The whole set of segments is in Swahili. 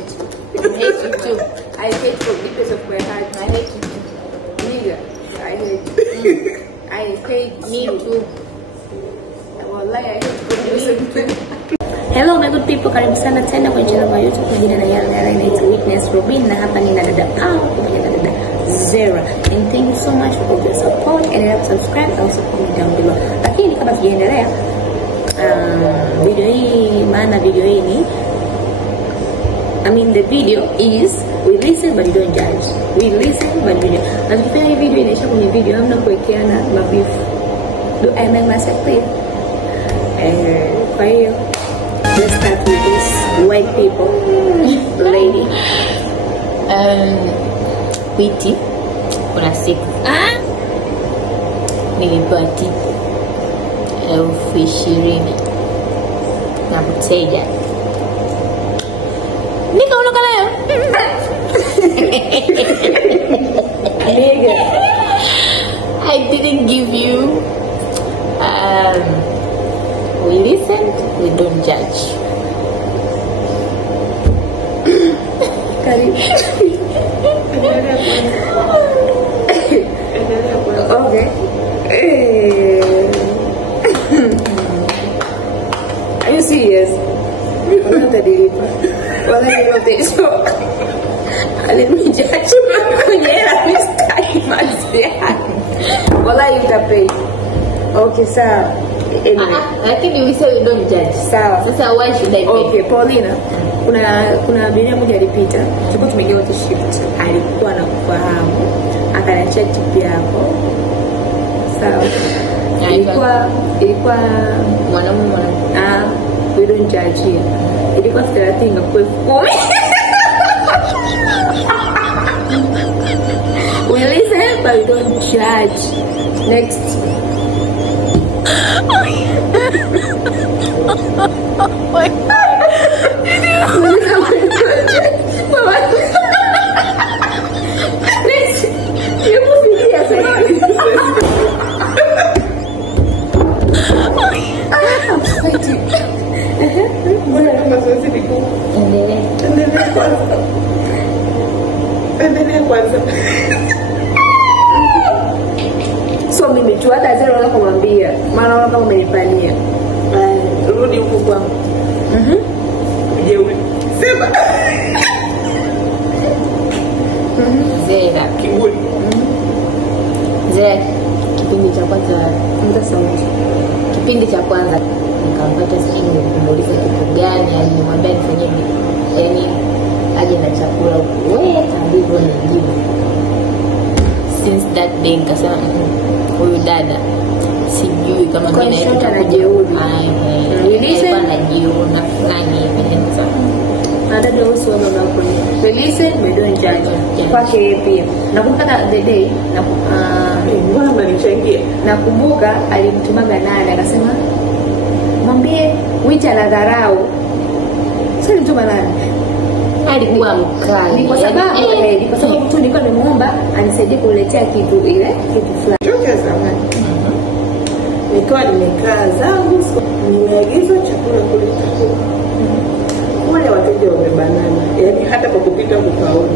hate you. I hate you too. I hate you because of my heart. I hate you too. Nigga, I hate you. I hate me too. Wallahi, I hate you. Hello my good people, karibu sana tena kwenye channel ya YouTube kwa jina la Yara inaitwa Witness Robin, na hapa nina dada Pao pamoja na dada Zera. And thank you so much for all your support, and like, subscribe, and also comment down below. Lakini kama tujaendelea video hii, maana video hii ni the video is we listen but you don't judge. We listen but you don't. Na tukifanya hii video inaisha kwenye video, hamna kuwekeana mabifu. Do I make myself clear? Kwa hiyo let's start with this white people lady. Witi, kuna siku nilipewa tipu 20,000 na mteja. Nikaondoka nayo. Nigga, I didn't give you. We listen, we don't judge. Okay. Are you serious? Not the deliver. Well, I don't think so. Let me judge you. Yeah, I'm well, I you pay. Okay, sir. Anyway. I think we say we don't judge. Sawa. Sasa why should I pay? Okay, Paulina. Kuna abiria mmoja alipita. Tulikuwa tumeingia wote shift. Alikuwa anakufahamu. Akaniachia tip yako. Sawa. Ilikuwa mwanamume. We don't judge here. Ilikuwa 30 ngapo 10. We listen but we don't judge. Next. Oh my God. Please, you move here. I'm sweating. So mimi tu hata Zero wala kumwambia maana wala kama umenipania. Rudi huko kwangu. Jeuri. Sema. Zera kiburi. Zera kipindi cha kwanza nikampata simu kumuuliza kitu gani, alimwambia nifanyie yani aje na chakula wewe ndivyo nijibu. Since that day nikasema huyu dada sijui kama mimi naita na jeuri. Nilise na jiona fulani hivi ndio ndio uso wangu hapo. Nilise bado njanja kwake pia. Nakumbuka the day mbona mnanichangia? Nakumbuka alimtumaga nani akasema mwambie Witi anadharau. Sasa nituma nani? Alikuwa mkali. Kwa sababu tu nilikuwa nimeomba anisaidie kuletea kitu fulani. Chochote zamani. Nilikuwa nimekaa zangu, nimeagiza chakula kule. Wale wateja wamebanana. Yaani hata kwa kupika kukaona.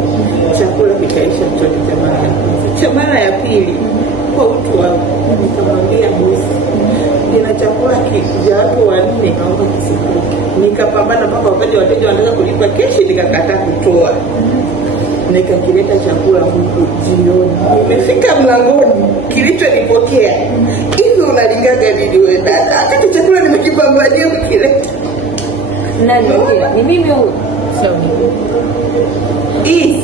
Chakula kikaisha chote cha mara ya pili. Kwa utu wangu nikamwambia bosi, nina chakula kija watu 4 naomba kisipuke. Nikapambana mpaka wakati wateja wanataka kulipa keshi nikakataa kutoa. Nikakileta chakula huku jioni. Nimefika mlangoni, kilichonipokea hivi unalingaga nini wewe dada? Hata chakula nimekipambania mkileta. Nani ni mimi huyu? Sio mimi.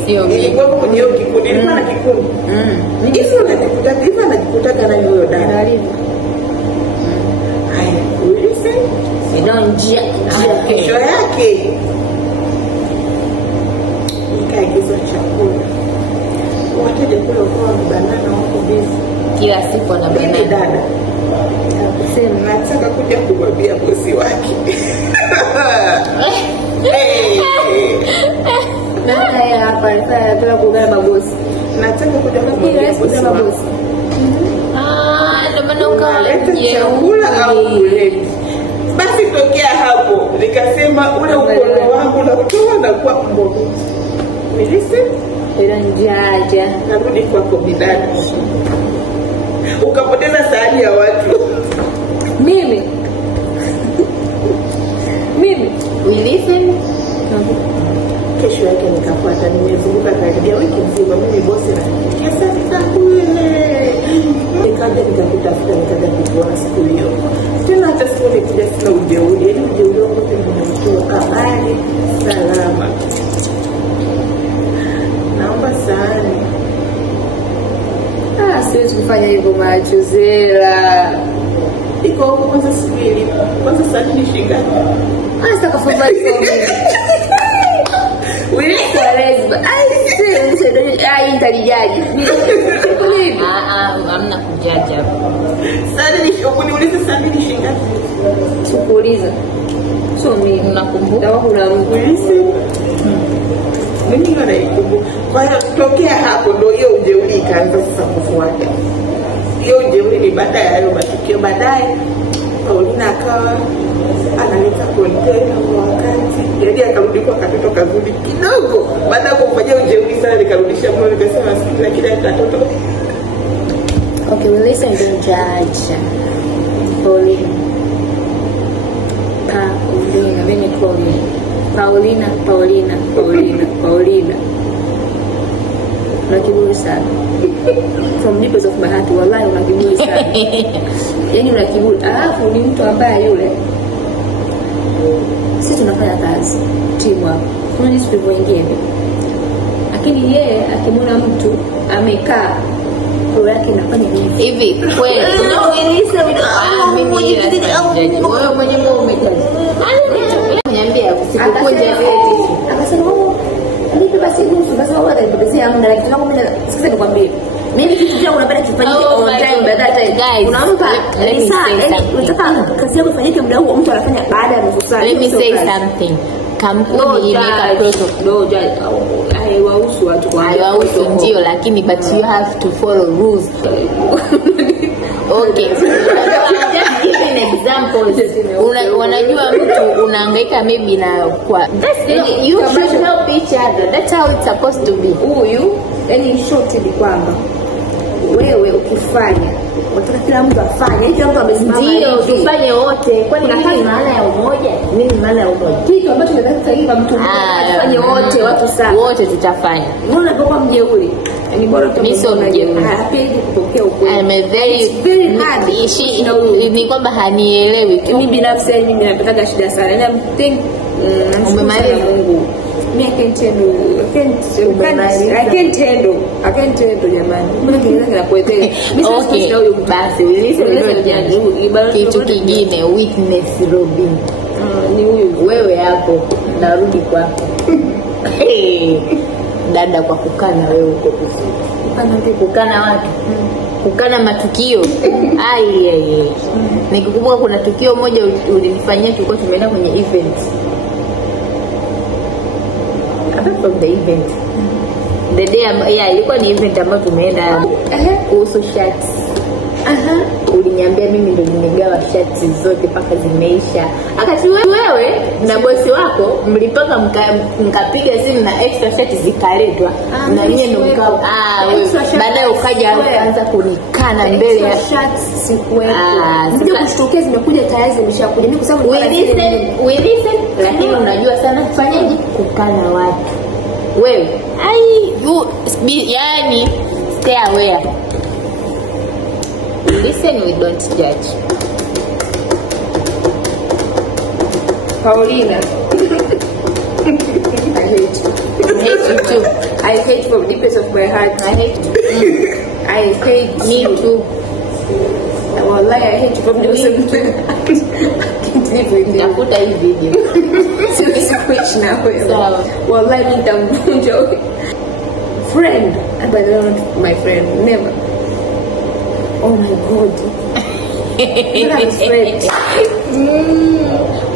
Sio mimi. Ilikuwa kwenye kikundi, ilikuwa na kikundi. Hivi unajikuta na huyo dada alivyo. Haya, ulise njia kesho yake nikaagiza chakula. Wateja kule kwa banana wako busy. Kila siku ana banana. Dada akasema nataka kuja kumwambia bosi wake. Nani hapa nataka kugaba bosi. Nataka kuja kumwambia bosi wake. Ndio maana ukaleta chakula au kuleti. Basi tokea hapo nikasema ule ukondo wangu na kutoa na kuwa mbovu. Listen, Njaja. narudi kwako bidada. Ukapoteza sahani ya watu. Mimi. We listen. Kesho yake nikafuata, nimezunguka karibia wiki nzima mimi bosi na kesa nikakule. Nikaja nikakutafuta nikaja kukuona siku hiyo. Tena hata siku nikija sina ujeuri, yaani ujeuri wangu nimetoka habari salama. Naomba sahani. Siwezi kufanya hivyo Machuzela. Iko huko kwanza subiri. Kwanza sahani ni shilingi ngapi? Sasa kafadhali sana. Wewe Lesba. Intalijaji. Hamna kujaji hapo. sahani ni ukuniuliza sahani ni shilingi ngapi? Sikuuliza. So mimi unakumbuka kuna mtu. Mimi naikumbuka. Kwa hiyo tokea hapo ndio hiyo ujeuri ikaanza sasa kufuata. Hiyo ujeuri ni baada ya hayo matukio. Baadaye Paulina akawa analeta container kwa wakati. Yaani akarudi kwa katoto kazuri kidogo. Baada ya kumfanyia ujeuri sana nikarudisha moyo nikasema sikila kile katoto. Okay, well listen, don't judge. Paulina. Mimi Paulina. Una kiburi sana. From deepest of my heart, wallahi una kiburi sana. Yaani una kiburi. Alafu ni mtu ambaye yule. Sisi tunafanya kazi timu hapo. Kuna jinsi tulivyoingia. Lakini yeye akimwona mtu amekaa kwa yake inafanya hivi kweli. Unaeleza mimi wewe mwenye mume kazi. Niambia usikukunje eti. Akasema nipe basi nusu basi wewe unanibebezea muda lakini kama mimi sikiza nikwambie. Mimi kitu changu napenda kifanyike on time by that time. Unampa unataka kazi yako ifanyike muda huo mtu anafanya baada ya nusu saa. Let me say something. Kampuni imeka protocol. Haiwahusu watu kwa haiwahusu ndio lakini but you have to follow rules. Okay. Just give an example. Unajua mtu unahangaika maybe na kwa you should help each other. That's how it's supposed to be. Huyu yani short ni kwamba wewe ukifanya unataka kila mtu afanye, kila mtu amesimama ndio tufanye wote. Kwani nini maana ya umoja? Nini maana ya umoja? Kitu ambacho nataka hivi mtu afanye wote, watu sawa. Wote tutafanya. Unaona kwa mjeuri. Ni bora hapendi kupokea ukweli. I'm a very hard. Ni kwamba hanielewi tu. Mimi binafsi mimi napata shida sana. And I'm think umemaliza Mungu. Mimi I can't handle jamani. Mbona kinaweza kinakuetea? Mimi sisi huyo basi. Kitu kingine witness Robin. Ni huyu wewe hapo narudi kwako. Dada kwa kukana wewe uko kusudi. Kukana watu. Kukana matukio. Nikikumbuka kuna tukio moja ulinifanyia tulikuwa tumeenda kwenye event. Apart from the event. The day ilikuwa ni event ambayo tumeenda kuhusu shirts. Uliniambia mimi ndo nimegawa shirts zote paka zimeisha. Akati wewe na bosi wako mlipanga mkapiga simu na extra shirts zikaletwa na yeye ndo mkao baadaye ukaja ukaanza kunikana mbele ya shirts sikuwepo. Ndio kushtukia zimekuja tayari zimeshakuja. Mimi kwa sababu we listen lakini unajua sana kufanyaje kukana watu. Wewe yani stay aware. Listen, we don't judge. Paulina. I hate you. I hate you too. I hate from the depths of my heart. I hate you. I hate me too. Wallahi I hate you from the depths of my heart. I can't live with you. Nakuta hii video. Siwezi kuishi na wewe. Sawa. Wallahi nitamvunja wewe. Friend. But not my friend. Never. Oh my God.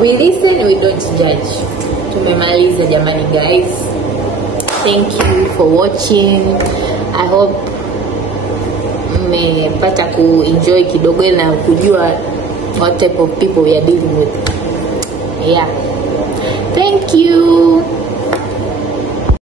We listen, we don't judge. Tumemaliza jamani guys. Thank you for watching. I hope mmepata kuenjoy kidogo na kujua what type of people we are dealing with. Yeah, thank you.